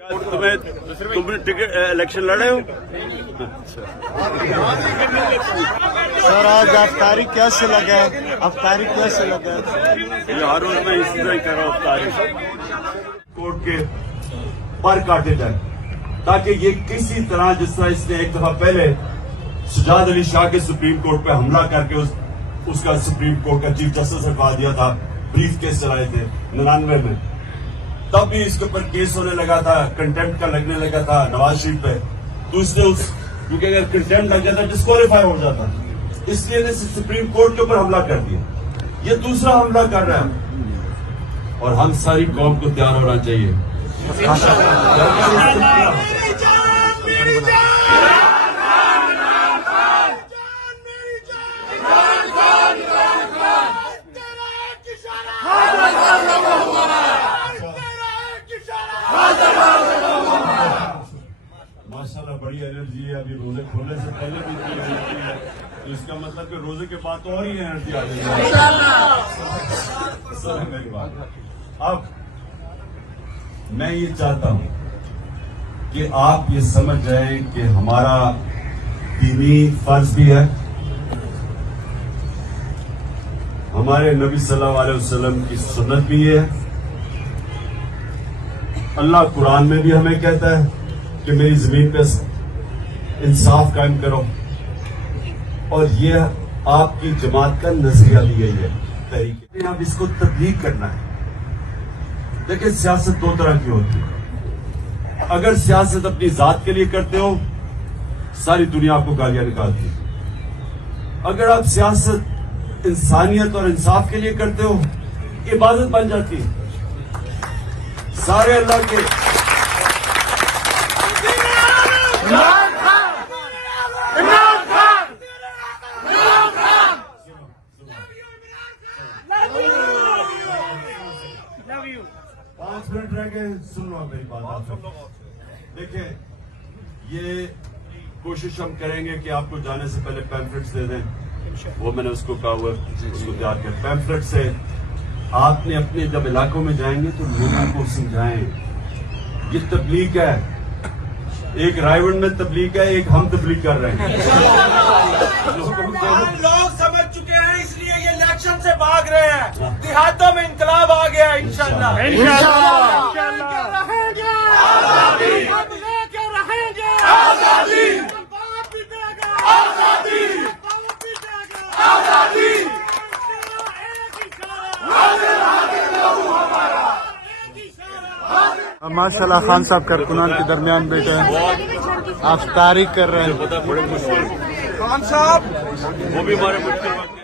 तुम ticket election लड़े हो? सर आज अफ्तारी कैसे लगा है? अफ्तारी कैसे लगा है? ये हर रोज मैं इसी तरह ही कर रहा हूँ अफ्तारी। कोर्ट के पर काटे जाए ताकि ये किसी तरह, जिस तरह इसने एक दफा पहले सजाद अली शाह के सुप्रीम कोर्ट पे हमला करके उसका सुप्रीम कोर्ट का चीफ जस्टिस हटवा दिया था, ब्रीफ केस चलाए थे 99 में, तब भी इसके ऊपर केस होने लगा था, कंटेम्प्ट का लगने लगा था नवाज शरीफ पे। तो उसने क्योंकि अगर कंटेम्प्ट लग जाता डिस्क्वालीफाई हो जाता, इसलिए ने सुप्रीम कोर्ट के ऊपर हमला कर दिया। ये दूसरा हमला कर रहा है और हम सारी कौम को तैयार होना चाहिए। माशाल्लाह बड़ी एनर्जी है, अभी रोजे खोलने से पहले भी इतनी एनर्जी है, तो इसका मतलब कि रोजे के बाद तो और ही एनर्जी आ जाएगी। सर मेरी बात, अब मैं ये चाहता हूं कि आप ये समझ जाएं कि हमारा दीनी फर्ज भी है, हमारे नबी सल्लल्लाहु अलैहि वसल्लम की सुन्नत भी है। अल्लाह कुरान में भी हमें कहता है कि मेरी जमीन पे इंसाफ कायम करो, और ये आपकी जमात का नजरिया दी गई है तरीके। अब इसको तब्लीग करना है। देखिए सियासत दो तरह की होती है। अगर सियासत अपनी जात के लिए करते हो, सारी दुनिया आपको गालियां निकालती है। अगर आप सियासत इंसानियत और इंसाफ के लिए करते हो, इबादत बन जाती है। सारे अल्लाह के पांच मिनट रह गए, सुन लो मेरी बात आप। देखिए ये कोशिश हम करेंगे कि आपको जाने से पहले पैम्फलेट्स दे दें, वो मैंने उसको कहा हुआ उसको तैयार कर। पैम्फलेट से आपने अपने जब इलाकों में जाएंगे तो लोगों को समझाएं ये तबलीग है। एक रायगढ़ में तबलीग है, एक हम तबलीग कर रहे हैं। लोग समझ चुके हैं, इसलिए ये इलेक्शन से भाग रहे हैं। देहातों में इंकलाब आ गया इंशाल्लाह। माशाल्लाह खान साहब कारकुनान के दरमियान बैठे हैं, अफ्तारी कर रहे हैं। बड़े मुश्किल खान साहब वो भी हमारे मुश्किल